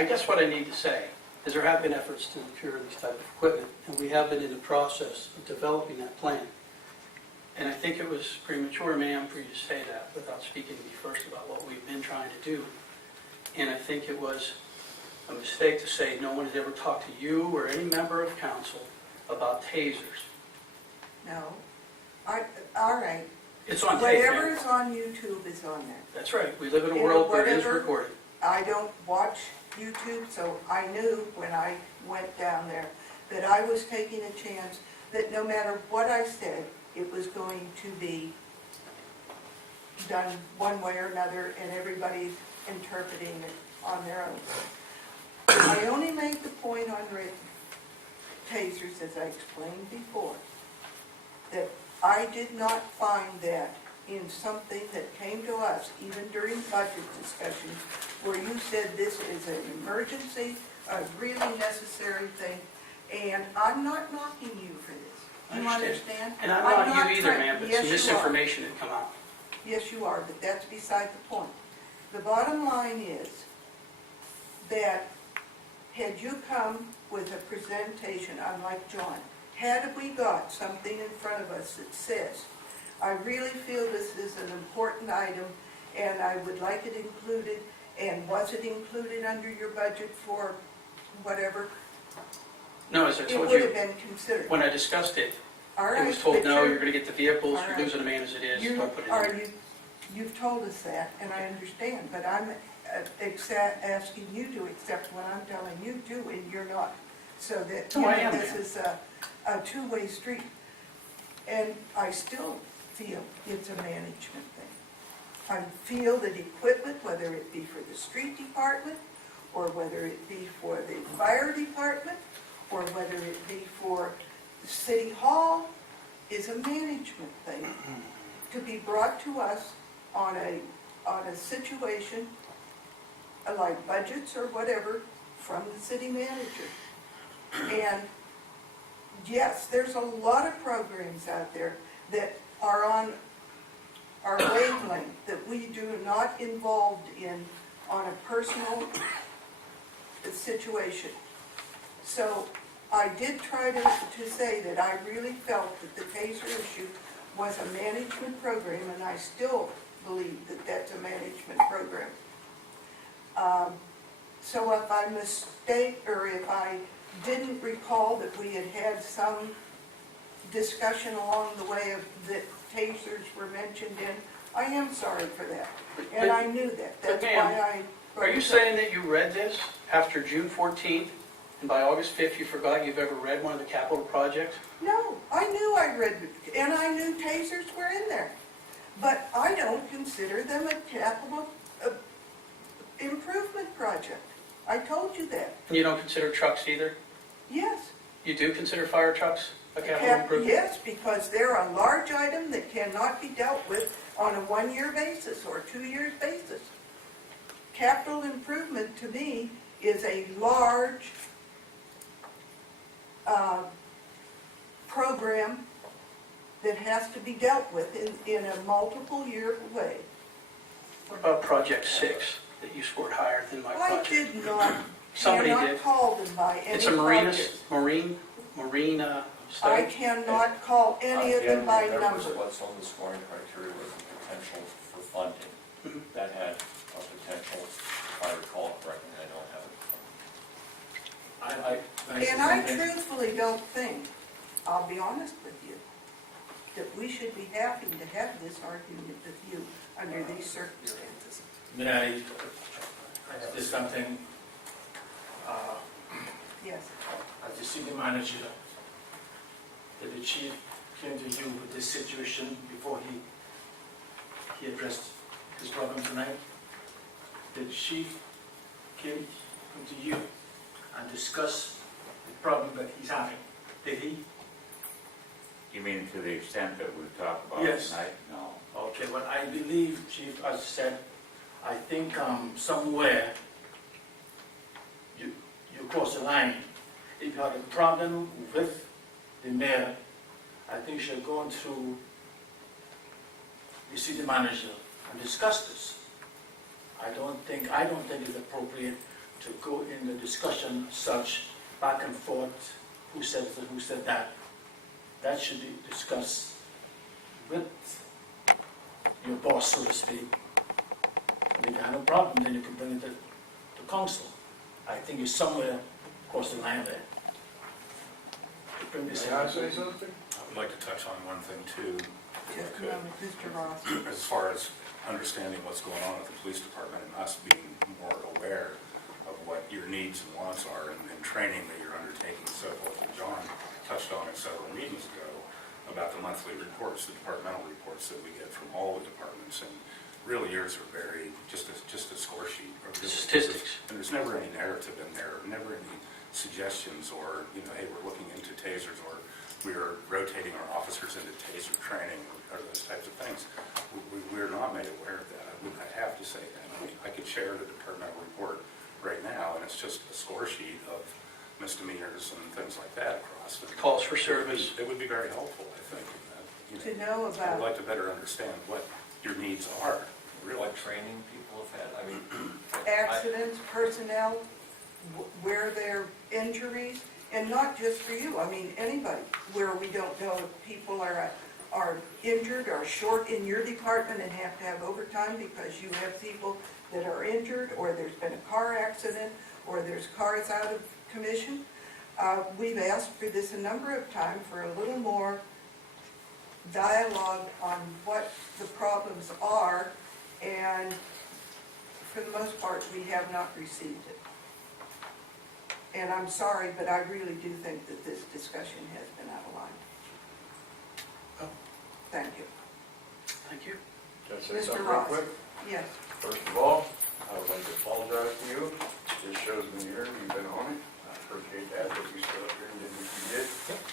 I guess what I need to say is there have been efforts to procure these type of equipment, and we have been in the process of developing that plan. And I think it was premature, ma'am, for you to say that without speaking to me first about what we've been trying to do. And I think it was a mistake to say no one had ever talked to you or any member of council about tasers. No. All right. It's on tape, Whatever ma'am. is on YouTube is on there. That's right. We live in a And world where it is whatever- recorded. I don't watch YouTube, so I knew when I went down there that I was taking a chance that no matter what I said, it was going to be done one way or another, and everybody's interpreting it on their own. I only made the point on tasers, as I explained before, that I did not find that in something that came to us, even during budget discussions, where you said this is an emergency, a really necessary thing, and I'm not knocking you for this. You understand? And I'm not you either, trying- ma'am, but Yes, some you are. misinformation had come out. Yes, you are, but that's beside the point. The bottom line is that had you come with a presentation, unlike John, had we got something in front of us that says, I really feel this is an important item and I would like it included, and was it included under your budget for whatever, No, as I it told would have you, been considered. when I discussed it, All it right, was told, but no, you're going to get the vehicles, All you're right. losing a man as it is, don't put it in Are there. you've told us that, and I understand, but I'm asking you to accept what I'm telling you to, and you're not. So that, No, I am, this ma'am. is a two-way street. And I still feel it's a management thing. I feel that equipment, whether it be for the street department, or whether it be for the fire department, or whether it be for the city hall, is a management thing to be brought to us on a situation like budgets or whatever from the city manager. And yes, there's a lot of programs out there that are on our wavelength that we do not involved in on a personal situation. So I did try to say that I really felt that the taser issue was a management program, and I still believe that that's a management program. So if I mistake, or if I didn't recall that we had had some discussion along the way of that tasers were mentioned in, I am sorry for that. And I knew that. That's But why I... Are you saying that you read this after June 14th, and by August 5th you forgot you've ever read one of the capital projects? No, I knew I read it, and I knew tasers were in there. But I don't consider them a capital improvement project. I told you that. And you don't consider trucks either? Yes. You do consider fire trucks a capital improvement? Yes, because they're a large item that cannot be dealt with on a one-year basis or 2 years basis. Capital improvement, to me, is a large program that has to be dealt with in a multiple-year way. What about Project 6 that you scored higher than my I project? did not, Somebody cannot did. call them by any It's a project. marine I study. cannot call any of them by number. What's on the scoring criteria was the potential for funding. Mhm. That had a potential, if I recall correctly, I don't have it. And I truthfully don't think, I'll be honest with you, that we should be having to have this argument with you under these circumstances. May I say something? Yes. As the city manager, that the chief came to you with this situation before he addressed this problem tonight? The chief came to you and discussed the problem that he's having, did he? You mean to the extent that we've talked about Yes. tonight? No. Okay, well, I believe, Chief, as I said, I think somewhere you cross the line. If you have a problem with the mayor, I think you should go through the city manager and discuss this. I don't think it's appropriate to go in the discussion such back and forth, who said this, who said that. That should be discussed with your boss, so to speak. And if you have a problem, then you can bring it to council. I think you're somewhere across the line there. To bring this May I in. say something? I would like to touch on one thing too, Just a moment, Mr. Ross. as far as understanding what's going on at the police department and us being more aware of what your needs and wants are and training that you're undertaking, so forth. And John touched on it several meetings ago about the monthly reports, the departmental reports that we get from all the departments, and really yours are very, just a score sheet. Or really, Statistics. And there's never any narrative in there, never any suggestions or, hey, we're looking into tasers, or we are rotating our officers into taser training, or those types of things. We're not made aware of that. I have to say that. I mean, I could share the departmental report right now, and it's just a score sheet of misdemeanors and things like that across. Calls for service. It would be very helpful, I think. To know I about, would like to better understand what your needs are, really. What training people have had, I mean. accidents, personnel, where their injuries, and not just for you, I mean, anybody, where we don't know if people are injured or short in your department and have to have overtime because you have people that are injured, or there's been a car accident, or there's cars out of commission. We've asked for this a number of times for a little more dialogue on what the problems are, and for the most part, we have not received it. And I'm sorry, but I really do think that this discussion has been out of line. Oh. Thank you. Thank you. Can I say Mr. something real Ross. quick? Yes. First of all, I would like to apologize to you. This show's been here, you've been on it. I appreciate that you stood up here and did what you did.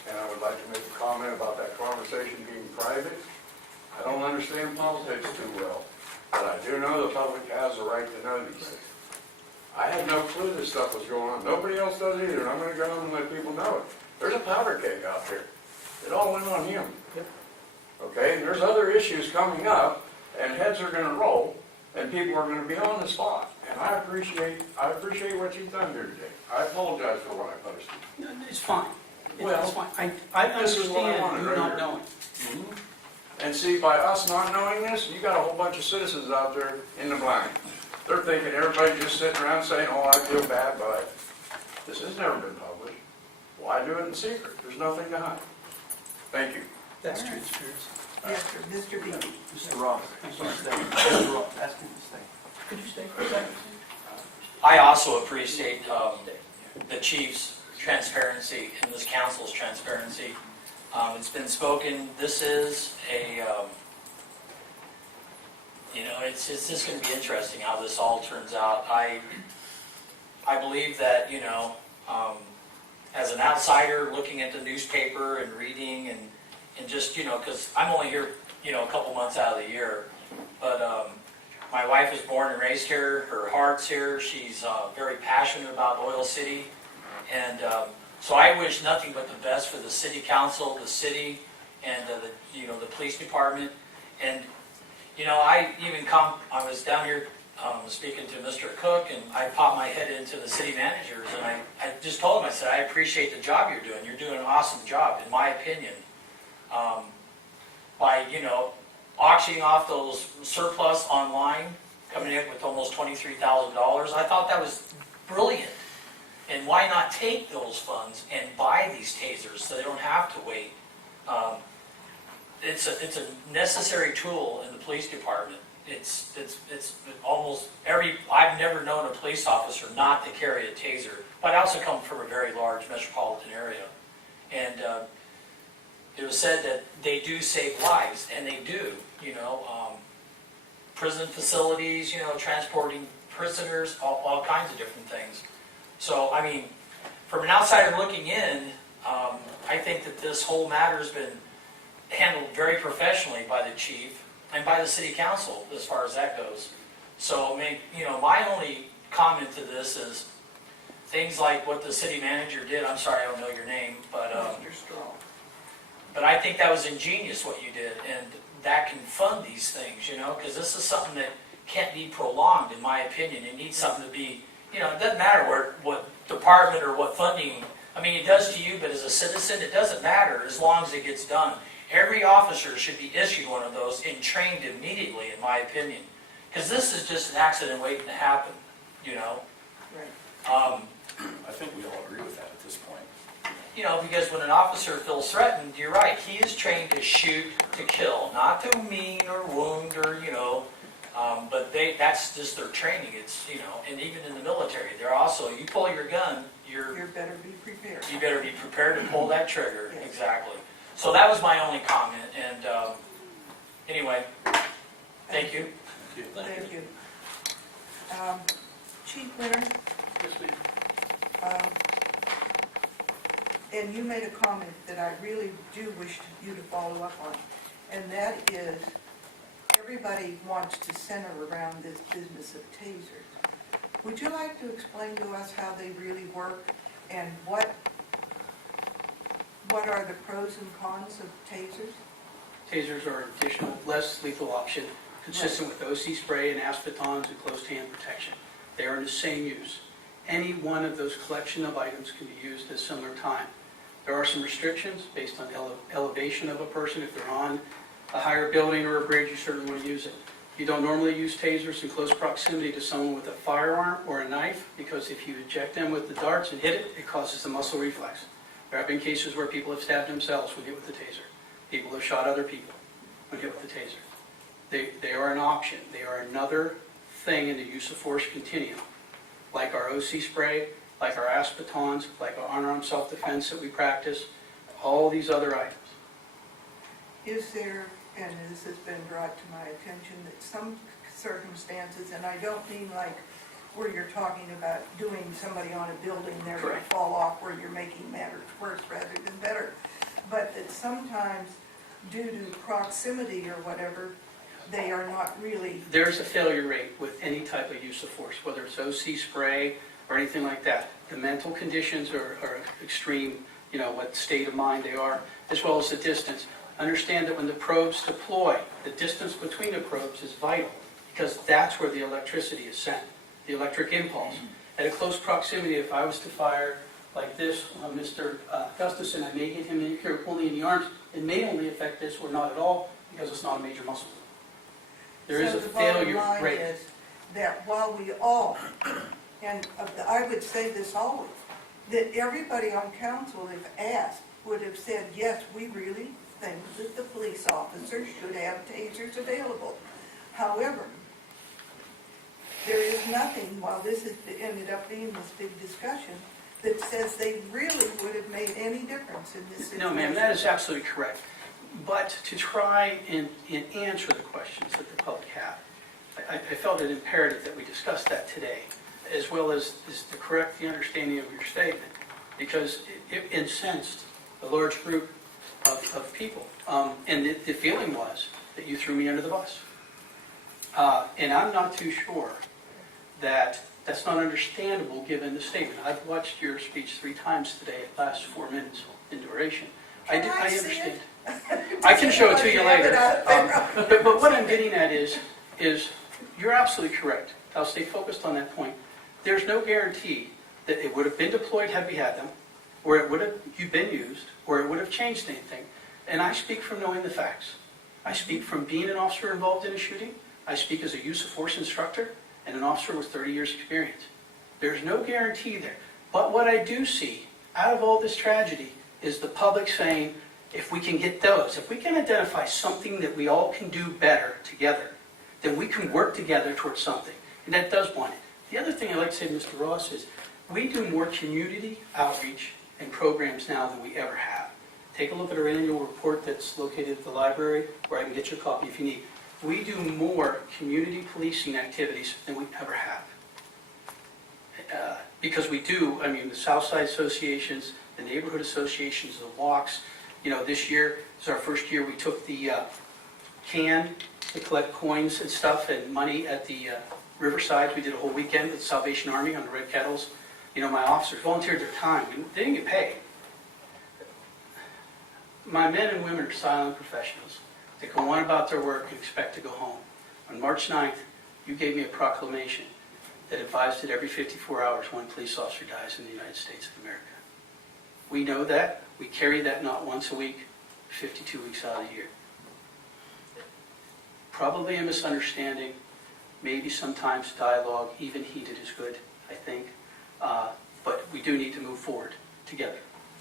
And I would like to make a comment about that conversation being private. I don't understand politics too well, but I do know the public has a right to know these things. I had no clue this stuff was going on. Nobody else does either, and I'm gonna go on and let people know it. There's a powder keg out there. It all went on him. Okay, and there's other issues coming up, and heads are gonna roll, and people are gonna be on the spot. And I appreciate what you've done here today. I apologize for what I posted. No, it's fine. Well, It's fine. I this is what I understand wanted you right not here. knowing. And see, by us not knowing this, you got a whole bunch of citizens out there in the blind. They're thinking everybody just sitting around saying, oh, I feel bad, but this has never been published. Why do it in secret? There's nothing to hide. Thank you. That's transparency. Yes, sir. Mr. Beatty. Mr. Ross, Thank you. Mr. Ross, ask him to stay. Could you stay for a second? I also appreciate the chief's transparency and this council's transparency. It's been spoken, this is a, it's just going to be interesting how this all turns out. I believe that, as an outsider looking at the newspaper and reading and just, because I'm only here, a couple months out of the year, but my wife was born and raised here, her heart's here, she's very passionate about Oil City, and so I wish nothing but the best for the city council, the city, and the police department. And I was down here speaking to Mr. Cook, and I popped my head into the city managers, and I just told him, I said, I appreciate the job you're doing. You're doing an awesome job, in my opinion. By auctioning off those surplus online, coming in with almost $23,000, I thought that was brilliant. And why not take those funds and buy these tasers so they don't have to wait? It's a necessary tool in the police department. It's almost I've never known a police officer not to carry a taser, but I also come from a very large metropolitan area. And it was said that they do save lives, and they do, prison facilities, transporting prisoners, all kinds of different things. So, from an outsider looking in, I think that this whole matter has been handled very professionally by the chief and by the city council as far as that goes. So, my only comment to this is things like what the city manager did. I'm sorry, I don't know your name, but Mr. Straw. but I think that was ingenious what you did, and that can fund these things, because this is something that can't be prolonged, in my opinion. It needs something to be you know, it doesn't matter what department or what funding, I mean, it does to you, but as a citizen, it doesn't matter as long as it gets done. Every officer should be issued one of those and trained immediately, in my opinion. Because this is just an accident waiting to happen, you know? Right. I think we all agree with that at this point. You know, because when an officer feels threatened, you're right, he is trained to shoot, to kill, not to mean or wound or, you know, but that's just their training. It's, you know, and even in the military, they're also, you pull your gun, You better be prepared. you better be prepared to pull that trigger, Yes. exactly. So that was my only comment, and anyway, thank you. Thank you. Chief Wenner, Yes, ma'am. and you made a comment that I really do wish you to follow up on, and that is, everybody wants to center around this business of tasers. Would you like to explain to us how they really work, and what are the pros and cons of tasers? Tasers are an additional, less lethal option, consistent with OC spray and aspatons and closed hand protection. They are in the same use. Any one of those collection of items can be used at a similar time. There are some restrictions based on elevation of a person. If they're on a higher building or a bridge, you certainly want to use it. You don't normally use tasers in close proximity to someone with a firearm or a knife, because if you eject them with the darts and hit it, it causes a muscle reflex. There have been cases where people have stabbed themselves when hit with the taser. People have shot other people when hit with the taser. They are an option. They are another thing in the use of force continuum, like our OC spray, like our aspatons, like our unarmed self-defense that we practice, all these other items. Is there, and this has been brought to my attention, that some circumstances, and I don't mean like where you're talking about doing somebody on a building, they're going to Correct. fall off, where you're making matters worse rather than better, but that sometimes due to proximity or whatever, they are not really, There's a failure rate with any type of use of force, whether it's OC spray or anything like that. The mental conditions are extreme, you know, what state of mind they are, as well as the distance. Understand that when the probes deploy, the distance between the probes is vital, because that's where the electricity is sent, the electric impulse. At a close proximity, if I was to fire like this on Mr. Gustafson, I may hit him here only in the arms. It may only affect this or not at all, because it's not a major muscle. There is a so the bottom failure line rate. is that while we all, and I would say this always, that everybody on council, if asked, would have said, yes, we really think that the police officers should have tasers available. However, there is nothing, while this has ended up being this big discussion, that says they really would have made any difference in this situation. No, ma'am, that is absolutely correct. But to try and answer the questions that the public have, I felt it imperative that we discuss that today, as well as to correct the understanding of your statement, because it incensed a large group of people. And the feeling was that you threw me under the bus. And I'm not too sure that that's not understandable given the statement. I've watched your speech 3 times today. It lasts 4 minutes in duration. I Can I see understand. it? I can show it to you Have it later. out there. But what I'm getting at is you're absolutely correct. I'll stay focused on that point. There's no guarantee that it would have been deployed had we had them, or it would have been used, or it would have changed anything. And I speak from knowing the facts. I speak from being an officer involved in a shooting. I speak as a use of force instructor and an officer with 30 years experience. There's no guarantee there. But what I do see out of all this tragedy is the public saying, if we can get those, if we can identify something that we all can do better together, then we can work together towards something. And that does want it. The other thing I'd like to say to Mr. Ross is, we do more community outreach and programs now than we ever have. Take a look at our annual report that's located at the library, where I can get you a copy if you need. We do more community policing activities than we ever have. Because we do, I mean, the Southside associations, the neighborhood associations, the walks. You know, this year is our first year we took the can to collect coins and stuff and money at the Riverside. We did a whole weekend with the Salvation Army on the Red Kettles. You know, my officers volunteered their time. They didn't get paid. My men and women are silent professionals. They go on about their work and expect to go home. On March 9th, you gave me a proclamation. that advised that every 54 hours, one police officer dies in the United States of America. We know that. We carry that not once a week, 52 weeks out of the year. Probably a misunderstanding, maybe sometimes dialogue, even heated, is good, I think. But we do need to move forward together.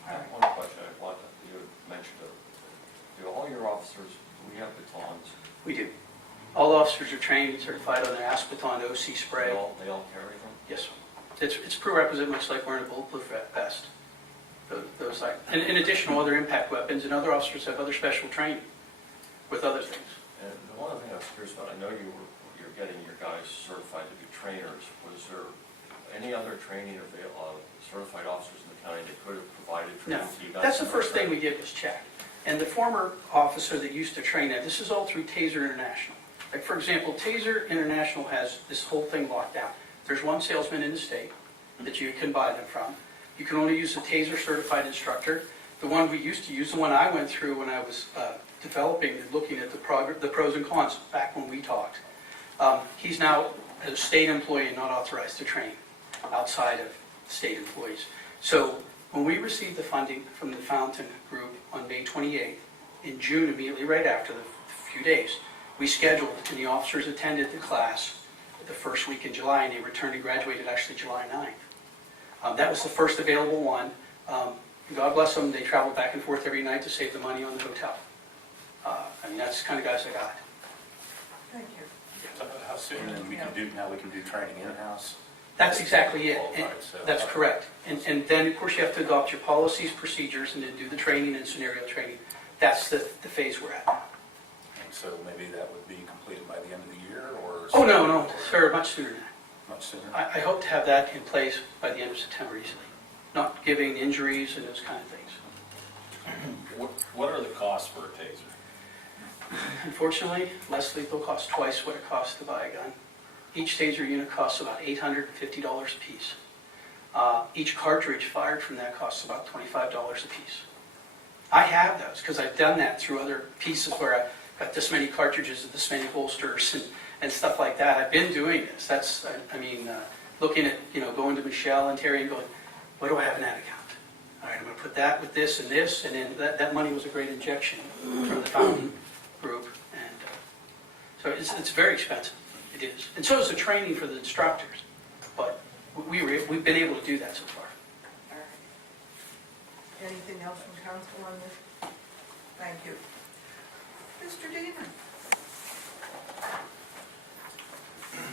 I have one question. I want you mentioned it. Do all your officers, do we have batons? We do. All officers are trained and certified on an ASPATON OC They spray. all carry them? Yes, sir. It's prerequisite, much like wearing a bulletproof vest. Those like, and in addition to other impact weapons, and other officers have other special training with other things. And the one thing I was curious about, I know you're getting your guys certified to be trainers. Was there any other training of certified officers in the county that could have provided No, training to you guys? that's the first thing we did was check. And the former officer that used to train that, this is all through Taser International. Like, for example, Taser International has this whole thing locked down. There's one salesman in the state that you can buy them from. You can only use a Taser certified instructor. The one we used to use, the one I went through when I was developing and looking at the pros and cons back when we talked. He's now a state employee and not authorized to train outside of state employees. So when we received the funding from the Fountain Group on May 28th, in June, immediately right after the few days, we scheduled, and the officers attended the class the first week in July, and they returned and graduated actually July 9th. That was the first available one. God bless them, they traveled back and forth every night to save the money on the hotel. I mean, that's the kind of guys I got. Thank you. How soon, and we can do training in-house? That's exactly it. Qualified, so- That's correct. And then, of course, you have to adopt your policies, procedures, and then do the training and scenario training. That's the phase we're at. And so maybe that would be completed by the end of the year, or? Oh, no, sir, much sooner than that. Much sooner? I hope to have that in place by the end of September easily, not giving injuries and those kind of things. What are the costs for a taser? Unfortunately, less lethal costs twice what it costs to buy a gun. Each taser unit costs about $850 a piece. Each cartridge fired from that costs about $25 a piece. I have those because I've done that through other pieces where I got this many cartridges and this many holsters and stuff like that. I've been doing this. That's, looking at, going to Michelle and Terry and going, what do I have in that account? All right, I'm going to put that with this, and then that money was a great injection from the Fountain Group. And so it's very expensive. It is. And so is the training for the instructors. But we've been able to do that so far. All right. Anything else from council on this? Thank you. Mr. Damon?